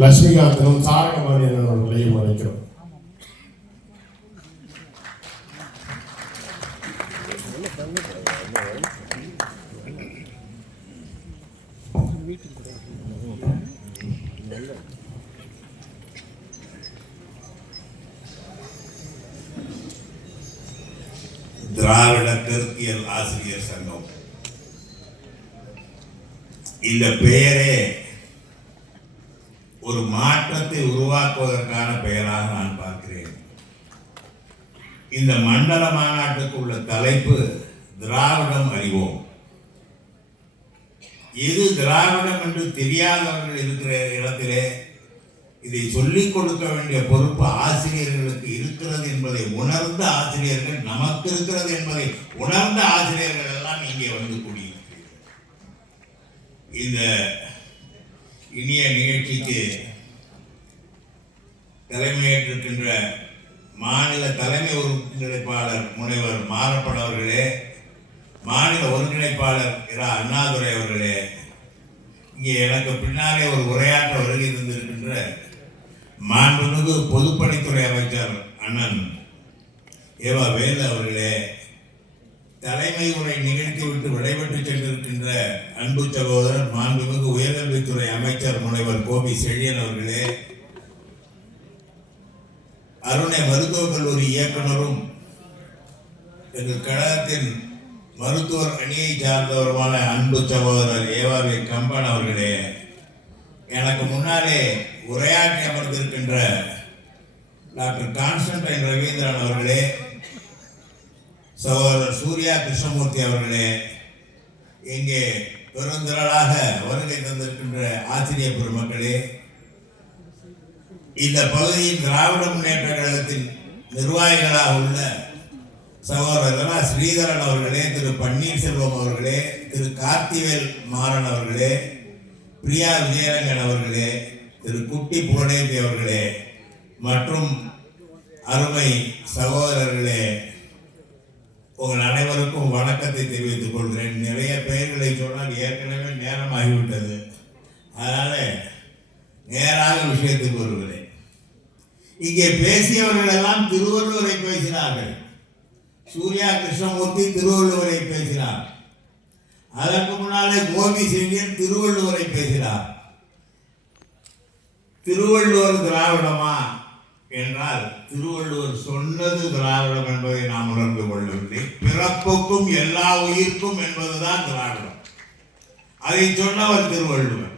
லட்சுமிகாந்தனும் சாரகபாணியன் அவர்களையும் அழைக்கிறோம் திராவிட தெற்கியல் ஆசிரியர் சங்கம். இந்த பெயரே ஒரு மாற்றத்தை உருவாக்குவதற்கான பெயராக நான் பார்க்கிறேன். இந்த மண்டல மாநாட்டுக்கு உள்ள தலைப்பு திராவிடம் அறிவோம். எது திராவிடம் என்று தெரியாதவர்கள் இருக்கிற இடத்திலே இதை சொல்லிக் கொடுக்க வேண்டிய பொறுப்பு ஆசிரியர்களுக்கு இருக்கிறது என்பதை உணர்ந்த ஆசிரியர்கள் நமக்கு இருக்கிறது என்பதை உணர்ந்த ஆசிரியர்கள் எல்லாம் இங்கே வந்து கூடியிருக்கிறீர்கள். இந்த இனிய நிகழ்ச்சிக்கு தலைமையேற்றிருக்கின்ற மாநில தலைமை ஒருங்கிணைப்பாளர் முனைவர் மாரப்பன் அவர்களே மாநில ஒருங்கிணைப்பாளர் இரா அண்ணாதுரை அவர்களே இங்கே எனக்கு பின்னாலே ஒரு உரையாற்ற வருகை தந்திருக்கின்ற மாண்புமிகு பொதுப்பணித்துறை அமைச்சர் அண்ணன் ஏவா வேலு அவர்களே தலைமை உரை நிகழ்த்திவிட்டு விடைபெற்று சென்றிருக்கின்ற அன்பு சகோதரர் மாண்புமிகு உயர்கல்வித்துறை அமைச்சர் முனைவர் கோபி செழியன் அவர்களே அருணை மருத்துவக் கல்லூரி இயக்குனரும் எங்கள் கழகத்தின் மருத்துவர் அணியை சார்ந்தவருமான அன்பு சகோதரர் ஏவாவி கம்பன் அவர்களே எனக்கு முன்னாலே உரையாற்றி அமர்ந்திருக்கின்ற டாக்டர் கான்ஸ்டன்டைன் ரவீந்திரன் அவர்களே சகோதரர் சூர்யா கிருஷ்ணமூர்த்தி அவர்களே இங்கே பெருந்திரளாக வருகை தந்திருக்கின்ற ஆசிரிய பெருமக்களே இந்த பகுதியின் திராவிட முன்னேற்ற கழகத்தின் நிர்வாகிகளாக உள்ள சகோதரர்களா ஸ்ரீதரன் அவர்களே திரு. பன்னீர்செல்வம் அவர்களே திரு. கார்த்திவேல் மாறன் அவர்களே பிரியா விஜயரங்கன் அவர்களே திரு. குட்டி புவனேந்தி அவர்களே மற்றும் அருமை சகோதரர்களே உங்கள் அனைவருக்கும் வணக்கத்தை தெரிவித்துக் கொள்கிறேன். நிறைய பெயர்களை சொன்னால் ஏற்கனவே நேரமாகிவிட்டது. அதனால் நேராக விஷயத்துக்கு வருகிறேன். இங்கே பேசியவர்கள் எல்லாம் திருவள்ளுவரை பேசினார்கள். சூர்யா கிருஷ்ணமூர்த்தி திருவள்ளுவரை பேசினார். அதற்கு முன்னாலே கோபி செழியன் திருவள்ளுவரை பேசினார். திருவள்ளுவர் திராவிடமா? என்றால் திருவள்ளுவர் சொன்னது திராவிடம் என்பதை நாம் உணர்ந்து கொள்ளவில்லை. பிறப்புக்கும் எல்லா உயிர்க்கும் என்பதுதான் திராவிடம். அதை சொன்னவர் திருவள்ளுவர்.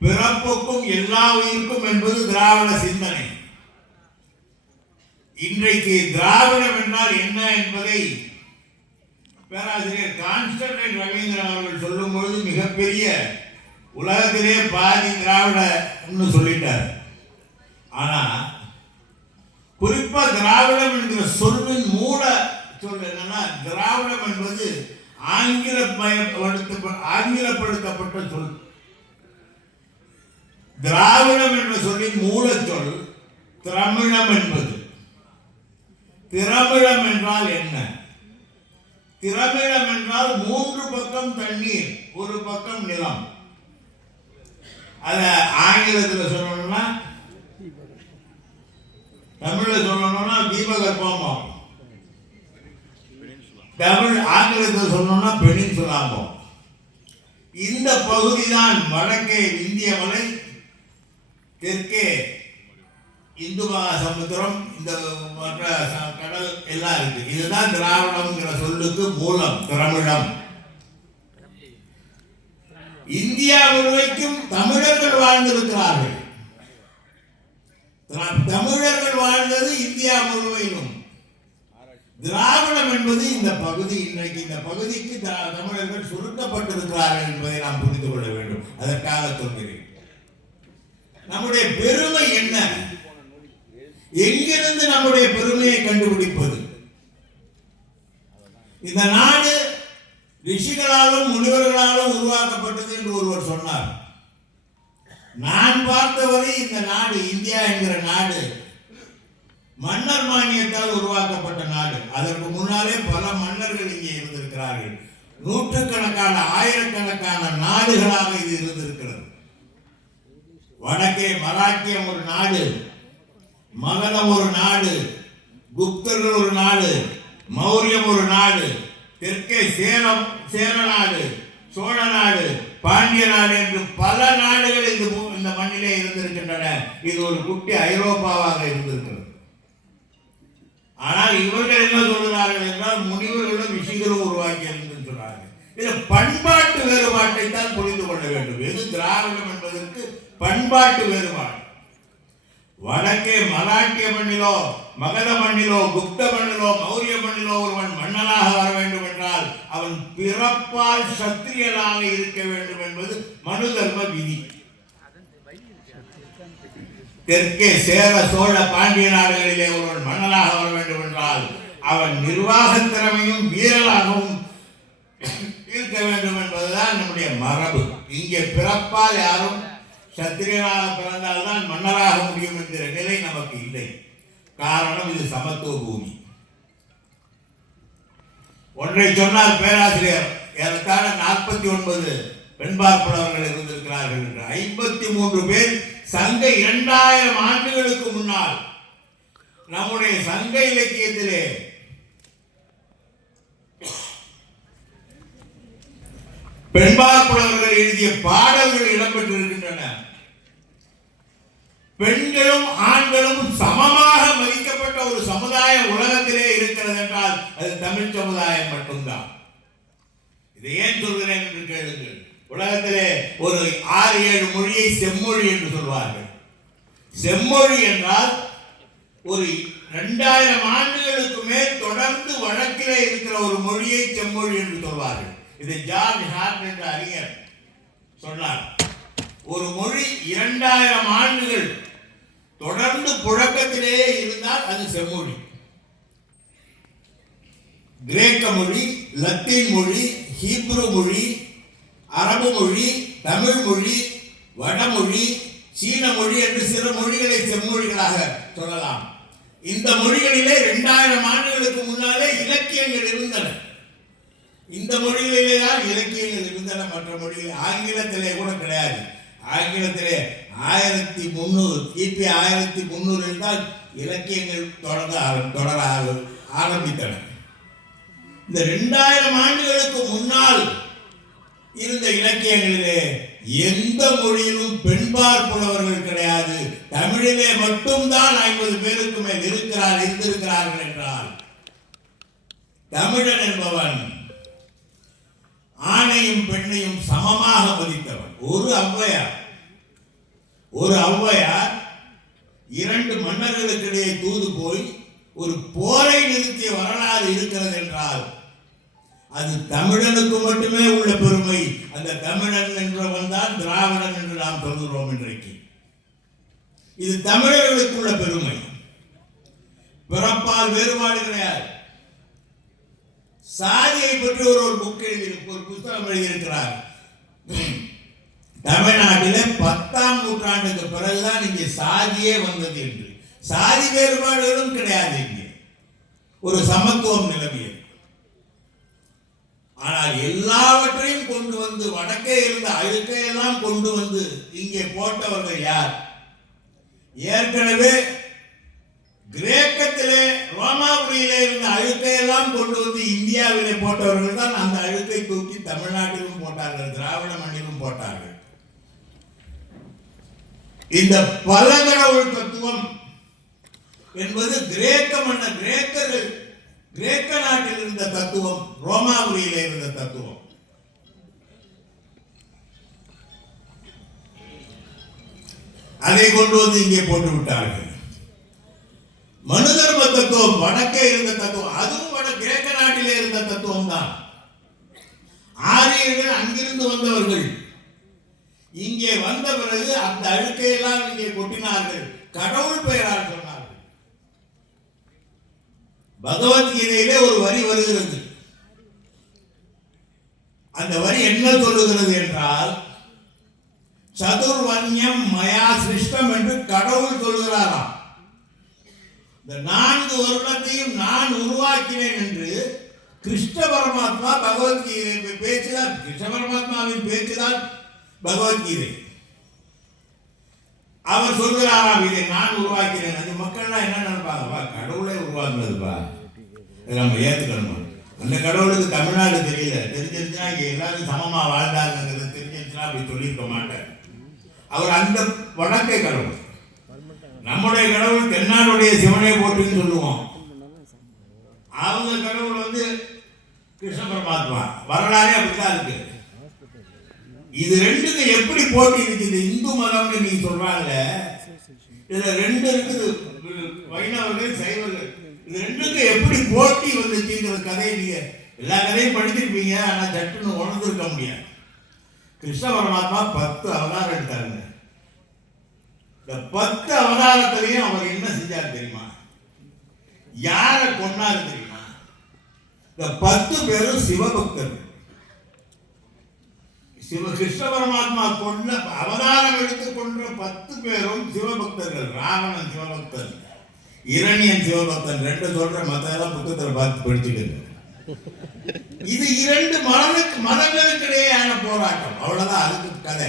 பிறப்புக்கும் எல்லா உயிர்க்கும் என்பது திராவிட சிந்தனை. இன்றைக்கு திராவிடம் என்றால் என்ன என்பதை பேராசிரியர் கான்ஸ்டன்டைன் ரவீந்திரன் அவர்கள் சொல்லும் பொழுது மிகப்பெரிய உலகத்திலே பாதி திராவிடம்னு சொல்லிட்டார். ஆனா குறிப்பா திராவிடம் என்கிற சொல்லின் மூல சொல் என்னன்னா திராவிடம் என்பது ஆங்கில பயப்படுத்த ஆங்கிலப்படுத்தப்பட்ட சொல். திராவிடம் என்ற சொல்லின் மூல சொல் திரமிழம் என்பது. திரமிழம் என்றால் என்ன? திரமிழம் என்றால் மூன்று பக்கம் தண்ணீர் ஒரு பக்கம் நிலம். அத ஆங்கிலத்தில் சொல்லணும்னா தமிழ்ல சொல்லணும்னா தீபகற்பம் தமிழ் ஆங்கிலத்தில் சொல்லணும்னா பெனின்சுலாம்போம் இந்த பகுதி தான் வடக்கே இந்திய மலை தெற்கே இந்து மகாசமுத்திரம் இந்த மற்ற கடல் எல்லாம் இருக்கு. இதுதான் திராவிடம்ங்கிற சொல்லுக்கு மூலம் திரமிழம் இந்தியா முழுமைக்கும் தமிழர்கள் வாழ்ந்திருக்கிறார்கள். தமிழர்கள் வாழ்ந்தது இந்தியா முழுமையிலும். திராவிடம் என்பது இந்த பகுதி இன்றைக்கு இந்த பகுதிக்கு தமிழர்கள் சுருக்கப்பட்டிருக்கிறார்கள் என்பதை நாம் புரிந்து கொள்ள வேண்டும். அதற்காக சொல்கிறேன். நம்முடைய பெருமை என்ன? எங்கிருந்து நம்முடைய பெருமையை கண்டுபிடிப்பது? இந்த நாடு ரிஷிகளாலும் முனிவர்களாலும் உருவாக்கப்பட்டது என்று ஒருவர் சொன்னார். நான் பார்த்தவரை இந்த நாடு இந்தியா என்கிற நாடு மன்னர் உருவாக்கப்பட்ட நாடு. அதற்கு முன்னாலே பல மன்னர்கள் இங்கே இருந்திருக்கிறார்கள். நூற்றுக்கணக்கான ஆயிரக்கணக்கான நாடுகளாக இது இருந்திருக்கிறது. வடக்கே மராட்டியம் ஒரு நாடு மகதம் ஒரு நாடு குப்தர்கள் ஒரு நாடு மௌரியம் ஒரு நாடு தெற்கே சேலம் சேர நாடு சோழ நாடு பாண்டிய நாடு என்று பல நாடுகள் இந்த இந்த மண்ணிலே இருந்திருக்கின்றன. இது ஒரு குட்டி ஐரோப்பாவாக இருந்திருக்கிறது. ஆனால் இவர்கள் என்ன சொல்கிறார்கள் என்றால் முனிவர்களும் ரிஷிகளும் உருவாக்கி சொல்கிறார்கள் இது பண்பாட்டு வேறுபாட்டை தான் புரிந்து கொள்ள வேண்டும். எது திராவிடம் என்பதற்கு பண்பாட்டு வேறுபாடு. வடக்கே மராட்டிய மண்ணிலோ மகத மண்ணிலோ குப்த மண்ணிலோ மௌரிய மண்ணிலோ ஒருவன் மன்னனாக வர வேண்டும் என்றால் அவன் பிறப்பால் சத்திரியனாக இருக்க வேண்டும் என்பது மனு தர்ம விதி. தெற்கே சேர சோழ பாண்டிய நாடுகளிலே ஒருவன் மன்னனாக வர வேண்டும் என்றால் அவன் நிர்வாக திறமையும் வீரலாகவும் இருக்க வேண்டும் என்பதுதான் நம்முடைய மரபு. இங்கே பிறப்பால் யாரும் சத்திரியனாக பிறந்தால்தான் மன்னராக முடியும் என்கிற நிலை நமக்கு இல்லை. காரணம் இது சமத்துவ பூமி. ஒன்றை சொன்னார் பேராசிரியர் ஏறத்தாழ நாற்பத்தி ஒன்பது பெண்பார்ப்பனவர்கள் இருந்திருக்கிறார்கள் என்று ஐம்பத்தி மூன்று பேர் சங்க இரண்டாயிரம் ஆண்டுகளுக்கு முன்னால் நம்முடைய சங்க இலக்கியத்திலே பெண்பார் புலவர்கள் எழுதிய பாடல்கள் இடம்பெற்றிருக்கின்றன. பெண்களும் ஆண்களும் சமமாக மதிக்கப்பட்ட ஒரு சமுதாயம் உலகத்திலே இருக்கிறது என்றால் அது தமிழ் சமுதாயம் மட்டும்தான். இதை ஏன் சொல்கிறேன் என்று கேளுங்கள். உலகத்திலே ஒரு ஆறு ஏழு மொழியை செம்மொழி என்று சொல்வார்கள். செம்மொழி என்றால் ஒரு இரண்டாயிரம் ஆண்டுகளுக்கு மேல் தொடர்ந்து வழக்கிலே இருக்கிற ஒரு மொழியை செம்மொழி என்று சொல்வார்கள். இதை ஜார்ஜ் ஹார்ட் என்ற அறிஞர் சொன்னார். ஒரு மொழி இரண்டாயிரம் ஆண்டுகள் தொடர்ந்து புழக்கத்திலேயே இருந்தால் அது செம்மொழி. கிரேக்க மொழி லத்தீன் மொழி ஹீப்ரு மொழி அரபு மொழி தமிழ் மொழி வடமொழி சீன மொழி என்று சில மொழிகளை செம்மொழிகளாக சொல்லலாம். இந்த மொழிகளிலே இரண்டாயிரம் ஆண்டுகளுக்கு முன்னாலே இலக்கியங்கள் இருந்தன. இந்த மொழிகளிலே தான் இலக்கியங்கள் இருந்தன. மற்ற மொழிகள் ஆங்கிலத்திலே கூட கிடையாது. ஆங்கிலத்திலே ஆயிரத்தி முந்நூறு கிபி ஆயிரத்தி முந்நூறில் தான் இலக்கியங்கள் தொடங்க தொடர ஆரம்பித்தன. இந்த ரெண்டாயிரம் ஆண்டுகளுக்கு முன்னால் இருந்த இலக்கியங்களிலே எந்த மொழியிலும் பெண்பார் புலவர்கள் கிடையாது. தமிழிலே மட்டும்தான் ஐம்பது பேருக்கு மேல் இருக்கிறார் இருந்திருக்கிறார்கள் என்றால் தமிழன் என்பவன் ஆணையும் பெண்ணையும் சமமாக மதித்தவன். ஒரு ஔவையார் ஒரு ஔவையார் இரண்டு மன்னர்களுக்கிடையே தூது போய் ஒரு போரை நிறுத்திய வரலாறு இருக்கிறது என்றால் அது தமிழனுக்கு மட்டுமே உள்ள பெருமை. அந்த தமிழன் என்றவன் தான் திராவிடன் என்று நாம் சொல்கிறோம் இன்றைக்கு. இது தமிழர்களுக்குள்ள பெருமை. பிறப்பால் வேறுபாடு கிடையாது. சாதியை பற்றி ஒரு ஒரு புக் எழுதி ஒரு புத்தகம் எழுதியிருக்கிறார். தமிழ்நாட்டிலே பத்தாம் நூற்றாண்டுக்கு பிறகுதான் இங்கே சாதியே வந்தது என்று. சாதி வேறுபாடுகளும் கிடையாது இங்கே. ஒரு சமத்துவம் நிலவியது. ஆனால் எல்லாவற்றையும் கொண்டு வந்து வடக்கே இருந்த அழுக்கையெல்லாம் கொண்டு வந்து இங்கே போட்டவர்கள் யார்? ஏற்கனவே கிரேக்கத்திலே ரோமாபுரியிலே இருந்த அழுக்கையெல்லாம் கொண்டு வந்து இந்தியாவிலே போட்டவர்கள் தான் அந்த அழுக்கை தூக்கி தமிழ்நாட்டிலும் போட்டார்கள் திராவிட மண்ணிலும் போட்டார்கள். இந்த பலகடவுள் தத்துவம் என்பது கிரேக்க மன்ன கிரேக்கர்கள் கிரேக்க இருந்த தத்துவம் ரோமாபுரியில இருந்த தத்துவம். அதை கொண்டு வந்து இங்கே போட்டு விட்டார்கள். மனு தர்ம தத்துவம் வடக்கே இருந்த தத்துவம் அதுவும் வட கிரேக்க நாட்டிலே இருந்த தத்துவம் தான். ஆரியர்கள் அங்கிருந்து வந்தவர்கள். இங்கே வந்த பிறகு அந்த அழுக்கையெல்லாம் இங்கே கொட்டினார்கள். கடவுள் பெயரால் பகவத்கீதையிலே ஒரு வரி வருகிறது. அந்த வரி என்ன சொல்லுகிறது என்றால் சதுர்வன்யம் மயா சிருஷ்டம் என்று கடவுள் சொல்கிறாராம் இந்த நான்கு வருடத்தையும் நான் உருவாக்கினேன் என்று கிருஷ்ண பரமாத்மா பகவத்கீதை பேச்சுதான். கிருஷ்ண பரமாத்மாவின் பேச்சுதான் பகவத்கீதை. அவர் சொல்கிறாராம் இதை நான் உருவாக்கினேன். அது மக்கள்லாம் என்ன நினைப்பாங்கப்பா? கடவுளை உருவாக்குனதுப்பா. இதை நம்ம ஏற்றுக்கணும் அந்த கடவுளுக்கு தமிழ்நாடு தெரியல. தெரிஞ்சிருச்சுன்னா இங்கே எல்லாரும் சமமா வாழ்ந்தாங்கிறது தெரிஞ்சிருச்சுன்னா அப்படி சொல்லியிருக்க மாட்டார். அவர் அந்த வடக்கை கடவுள். நம்முடைய கடவுள் தென்னாடுடைய சிவனை போட்டுன்னு சொல்லுவோம். அவங்க கடவுள் வந்து கிருஷ்ண பரமாத்மா. வரலாறே அப்படிதான் இருக்கு. இது ரெண்டுக்கு எப்படி போட்டி இருக்குது? இந்து மதம்னு நீ சொல்றாங்க இதுல ரெண்டு இருக்குது. வைணவர்கள் சைவர்கள். இது ரெண்டுக்கு எப்படி போட்டி வந்துச்சுங்கிற கதையை நீங்க எல்லா கதையும் படிச்சிருப்பீங்க ஆனா சட்டுன்னு உணர்ந்துருக்க முடியாது. கிருஷ்ண பரமாத்மா பத்து அவதாரம் எடுத்தாருங்க. இந்த பத்து அவதாரத்திலையும் அவர் என்ன செஞ்சார் தெரியுமா? யாரை கொண்டாரு தெரியுமா? இந்த பத்து பேரும் சிவபக்தர்கள் சிவ கிருஷ்ண பரமாத்மா கொண்ட அவதாரம் எடுத்து கொன்ற பத்து பேரும் சிவபக்தர்கள் ராவணன் சிவபக்தர்கள் இரணியன் சிவபக்தன் ரெண்டு சொல்ற மத்தெல்லாம் புத்தகத்துல பார்த்து படிச்சுக்கங்க. இது இரண்டு மதனுக்கு மதங்களுக்கு இடையேயான போராட்டம். அவ்வளவுதான் அதுக்கு கதை.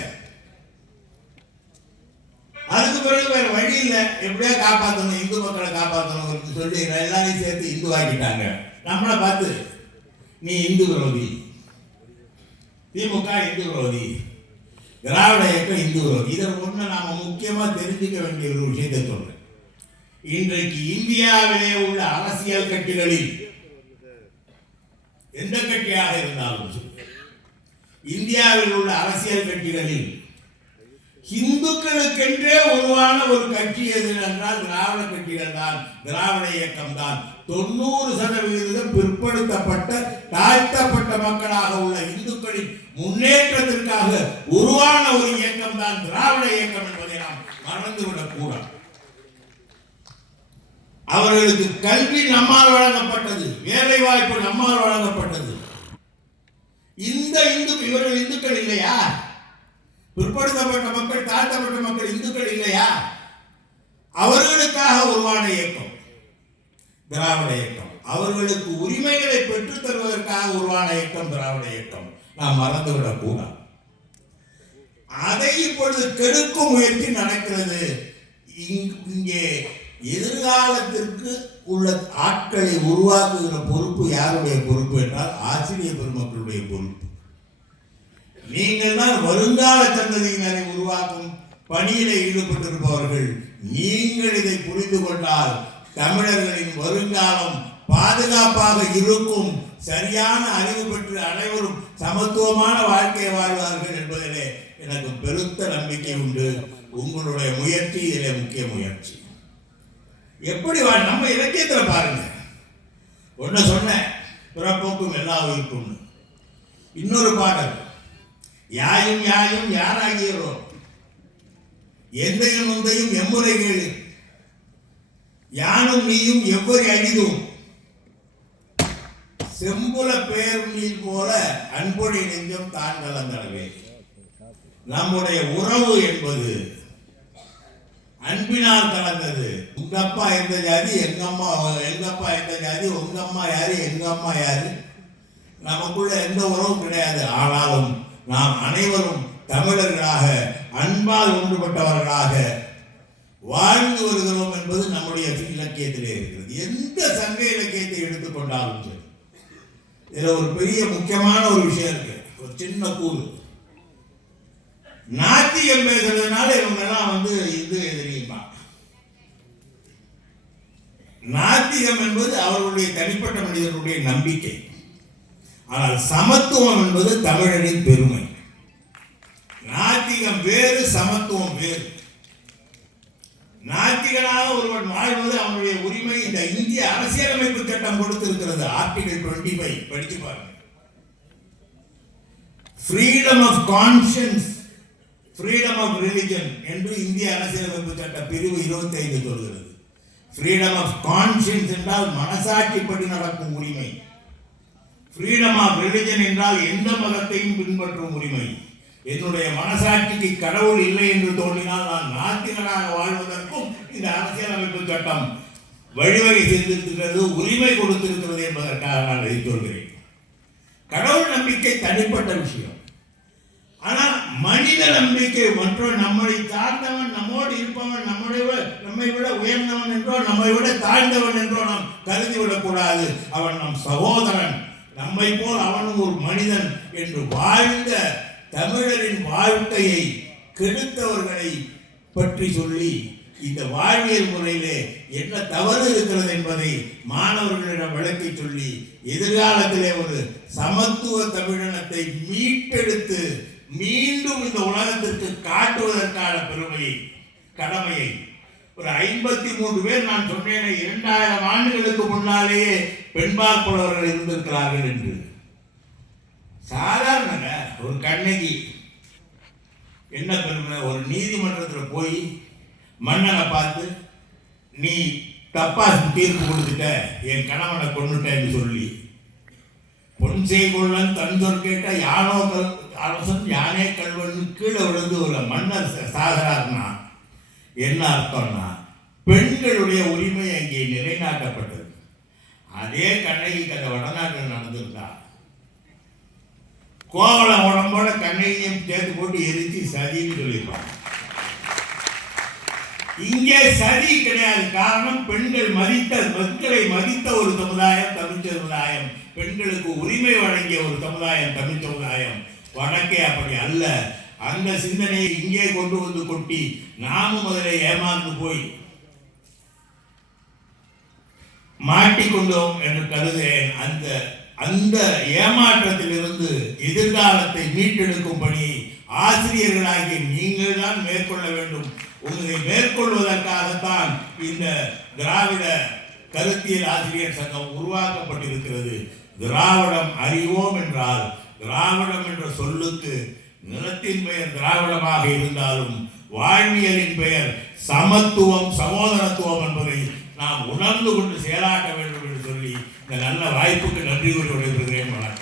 அதுக்கு பிறகு வேற வழி இல்லை. எப்படியா காப்பாற்றணும் இந்து மக்களை காப்பாற்றணும் சொல்லி எல்லாரையும் சேர்த்து இந்து ஆக்கிட்டாங்க. நம்மளை பார்த்து நீ இந்து விரோதி. திமுக இந்து விரோதி. திராவிட இயக்கம் இந்து விரோதி. இதை ஒன்று நாம முக்கியமா தெரிஞ்சுக்க வேண்டிய ஒரு விஷயத்தை சொல்றேன். இன்றைக்கு இந்தியாவிலே உள்ள அரசியல் கட்சிகளில் எந்த கட்சியாக இருந்தாலும் இந்தியாவில் உள்ள அரசியல் கட்சிகளில் இந்துக்களுக்கென்றே உருவான ஒரு கட்சி எது என்றால் திராவிட கட்சிகள் தான் திராவிட இயக்கம் தான். தொண்ணூறு சதவிகிதம் பிற்படுத்தப்பட்ட தாழ்த்தப்பட்ட மக்களாக உள்ள இந்துக்களின் முன்னேற்றத்திற்காக உருவான ஒரு இயக்கம் தான் திராவிட இயக்கம் என்பதை நாம் மறந்துவிடக் கூடாது அவர்களுக்கு கல்வி நம்மால் வழங்கப்பட்டது வேலை வாய்ப்பு நம்மால் வழங்கப்பட்டது. இந்த இந்து இவர்கள் இந்துக்கள் இல்லையா? பிற்படுத்தப்பட்ட மக்கள் தாழ்த்தப்பட்ட மக்கள் இந்துக்கள் இல்லையா? அவர்களுக்காக உருவான இயக்கம் திராவிட இயக்கம். அவர்களுக்கு உரிமைகளை பெற்றுத் தருவதற்காக உருவான இயக்கம் திராவிட இயக்கம். நாம் மறந்துவிடக் கூடாது. அதை இப்பொழுது கெடுக்கும் முயற்சி நடக்கிறது. இங்கே எதிர்காலத்திற்கு உள்ள ஆட்களை உருவாக்குகிற பொறுப்பு யாருடைய பொறுப்பு என்றால் ஆசிரியர் பெருமக்களுடைய பொறுப்பு. நீங்கள் தான் வருங்கால சந்ததியினரை உருவாக்கும் பணியில ஈடுபட்டிருப்பவர்கள் நீங்கள் இதை புரிந்து கொண்டால் தமிழர்களின் வருங்காலம் பாதுகாப்பாக இருக்கும் சரியான அறிவு பெற்று அனைவரும் சமத்துவமான வாழ்க்கையை வாழ்வார்கள் என்பதிலே எனக்கு பெருத்த நம்பிக்கை உண்டு. உங்களுடைய முயற்சி இதிலே முக்கிய முயற்சி. எப்படி வா நம்ம இலக்கியத்தில் பாருங்க. ஒன்ன சொன்னேன் பிறப்போக்கும் எல்லா உயிர்ப்பும்னு. இன்னொரு பாடல் யாயும் யாயும் யாராகிறோ எந்தையும் முந்தையும் எம்முறை கேளு. யானும் நீயும் எவ்வரி அழிதும்? செம்புல பேர் நீ போல அன்புடைய நெஞ்சம் தான் கலந்தளவே. நம்முடைய உறவு என்பது அன்பினால் கலந்தது. உங்க அப்பா எந்த ஜாதி எங்க அம்மா எங்க அப்பா எந்த ஜாதி உங்க அம்மா யாரு எங்க அம்மா யாரு? நமக்குள்ள எந்த உறவும் கிடையாது. ஆனாலும் நாம் அனைவரும் தமிழர்களாக அன்பால் ஒன்றுபட்டவர்களாக வாழ்ந்து வருகிறோம் என்பது நம்முடைய இலக்கியத்திலே இருக்கிறது. எந்த சங்க இலக்கியத்தை எடுத்துக்கொண்டாலும் சரி. இதுல ஒரு பெரிய முக்கியமான ஒரு விஷயம் இருக்கு. ஒரு சின்ன கூறு. நாத்திகம் பேசுறதுனால இவங்க எல்லாம் வந்து இது எதிரியுமா நாத்திகம் என்பது அவர்களுடைய தனிப்பட்ட மனிதர்களுடைய நம்பிக்கை. ஆனால் சமத்துவம் என்பது தமிழரின் பெருமை. நாத்திகம் வேறு சமத்துவம் வேறு. நாத்திகனாக ஒருவன் வாழ்வது அவனுடைய உரிமை. இந்த இந்திய அரசியலமைப்பு சட்டம் கொடுத்திருக்கிறது. Article twenty five. படித்து பாருங்க. Freedom of conscience freedom of religion என்று இந்திய அரசியலமைப்பு சட்ட பிரிவு 25 சொல்கிறது. ஃப்ரீடம் ஆஃப் கான்சியன்ஸ் என்றால் மனசாட்சிப்படி நடக்கும் உரிமை. ஃப்ரீடம் ஆஃப் ரிலிஜன் என்றால் எந்த மதத்தையும் பின்பற்றும் உரிமை. என்னுடைய மனசாட்சிக்கு கடவுள் இல்லை என்று தோன்றினால் நான் நாத்திகனாக வாழ்வதற்கும் இந்த அரசியலமைப்பு சட்டம் வழிவகை செய்திருக்கிறது உரிமை கொடுத்திருக்கிறது என்பதற்காக நான் இதை சொல்கிறேன். கடவுள் நம்பிக்கை தனிப்பட்ட விஷயம். ஆனால் மனித நம்பிக்கை மற்றும் நம்மளை தாழ்ந்தவன் நம்மோடு இருப்பவன் இருப்ப நம்மை விட உயர்ந்தவன் என்றோ நம்மை விட தாழ்ந்தவன் என்றோ நாம் கருதி விடக்கூடாது அவன் நம் சகோதரன். நம்மை போல் அவனும் ஒரு மனிதன் என்று வாழ்ந்த தமிழரின் வாழ்க்கையை கெடுத்தவர்களை பற்றி சொல்லி இந்த வாழ்வியல் முறையிலே என்ன தவறு இருக்கிறது என்பதை மாணவர்களிடம் விளக்கி சொல்லி எதிர்காலத்திலே ஒரு சமத்துவ தமிழினத்தை மீட்டெடுத்து மீண்டும் இந்த உலகத்திற்கு காட்டுவதற்கான பெருமையை கடமையை. ஒரு ஐம்பத்தி மூன்று பேர் நான் சொன்னேன் இரண்டாயிரம் ஆண்டுகளுக்கு முன்னாலேயே பெண்பால் இருந்திருக்கிறார்கள் என்று. சாதாரணங்க ஒரு கண்ணகி என்ன பெருமை? ஒரு நீதிமன்றத்தில் போய் மன்னனை பார்த்து நீ தப்பா தீர்ப்பு கொடுத்துட்ட என் கணவனை கொண்டுட்டேன்னு சொல்லி. பொன் செய்கொள்ளன் தன் சொல் கேட்ட யானோ அரசன் யானை கல்வன் கீழே விழுந்து ஒரு மன்னர் சாகிறார்னா என்ன அர்த்தம்னா பெண்களுடைய உரிமை அங்கே நிலைநாட்டப்பட்டது. அதே கண்ணகிக்கு அந்த வடநாட்டில் நடந்திருந்தா. கோவலம் உடம்போட கண்ணகியும் சேர்த்து போட்டு எரிச்சு சதின்னு சொல்லியிருப்பாங்க. இங்கே சதி கிடையாது. காரணம் பெண்கள் மதித்த மக்களை மதித்த ஒரு சமுதாயம் தமிழ் சமுதாயம். பெண்களுக்கு உரிமை வழங்கிய ஒரு சமுதாயம் தமிழ் சமுதாயம். வடக்கே அப்படி அல்ல. அந்த சிந்தனையை இங்கே கொண்டு வந்து கொட்டி நாமும் முதல்ல ஏமாந்து போய் மாட்டிக்கொண்டோம் என்று கருதுகிறேன். அந்த அந்த ஏமாற்றத்திலிருந்து எதிர்காலத்தை மீட்டெடுக்கும் பணி ஆசிரியர்களாகிய நீங்கள் தான் மேற்கொள்ள வேண்டும். உங்களை மேற்கொள்வதற்காகத்தான் இந்த திராவிட கருத்தியல் ஆசிரியர் சங்கம் உருவாக்கப்பட்டிருக்கிறது. திராவிடம் அறிவோம் என்றால் திராவிடம் என்ற சொல்லுக்கு நிலத்தின் பெயர் திராவிடமாக இருந்தாலும் வாழ்வியலின் பெயர் சமத்துவம் சகோதரத்துவம் என்பதை நாம் உணர்ந்து கொண்டு செயலாற்ற வேண்டும் என்று சொல்லி இந்த நல்ல வாய்ப்புக்கு நன்றி கூறி விடைபெறுகிறேன். வணக்கம்.